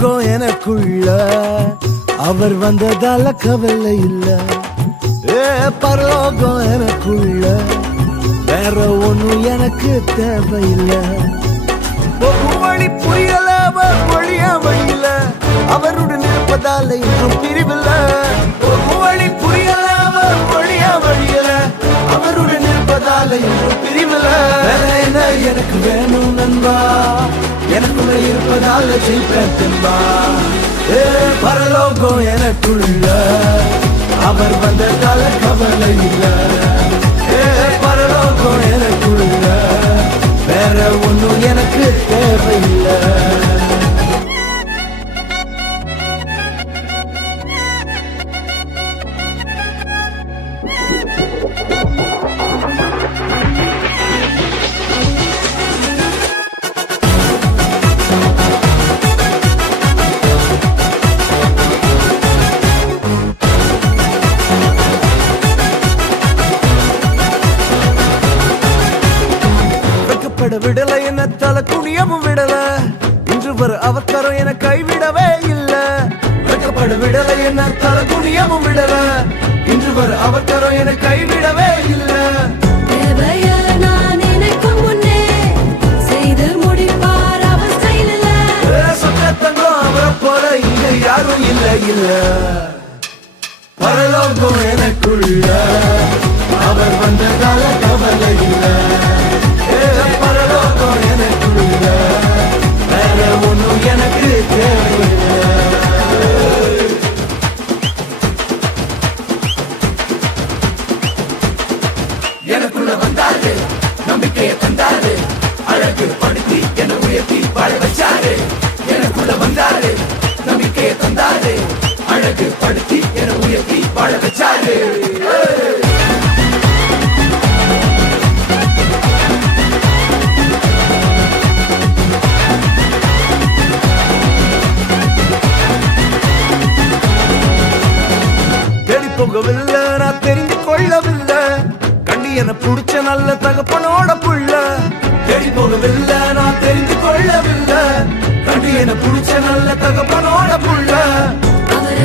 பரலோகம் எனக்குள்ள அவர் வந்ததால கவலை இல்ல. பரலோகம் எனக்குள்ள வேற ஒண்ணும் எனக்கு தேவையில்லை. வழி புரியல வழியா வழியில அவருடன் இருப்பதால இன்னும் பிரிவில்ல. வழி புரியல வழியா வழியில அவருடன் இருப்பதால இன்னும் பிரிவில்ல. வேற என்ன எனக்கு வேணும் நண்பா, எனக்குள்ள இருப்பதால ஜெயிப்பா. பரலோகம் எனக்குள்ள அவர் வந்ததால கவலை இல்ல. பரலோகம் எனக்குள்ள வேற ஒண்ணும் எனக்கு தேவையில்லை. விடல என்ன தலை குனியவும் விடல, இன்று வர அவசரம் என கைவிடவே இல்ல. வெட்கப்பட விடல என்ன தலை குனியவும் விடல, இன்று வர அவசரம் என கைவிடவே இல்ல. சொத்தங்கம் அவரை போல இங்க யாரும் இல்ல இல்ல. பரலோகம் எனக்குள்ள அவர் வந்ததால கவலை இல்ல. பரலோகம் எனக்குள்ள வேற ஒண்ணும் எனக்கு தேவையில்லை. எனக்குள்ள வந்தாரு, நம்பிக்கையை தந்தாரு, அழகு படுத்தி என உயர்த்தி வாழ வச்சாரு. எனக்குள்ள வந்தாரு, நம்பிக்கையை தந்தாரு, அழகு படுத்தி என உயர்த்தி வாழ வச்சாரு. போகவில்லை நான் தெரிந்து கொள்ளவில்லை, கண்டி என புடிச்ச நல்ல தகப்பனோட புள்ள. தேடி போகவில்லை நான் தெரிந்து கொள்ளவில்லை, கண்டி என புடிச்ச நல்ல தகப்பனோட புள்ள. அவர்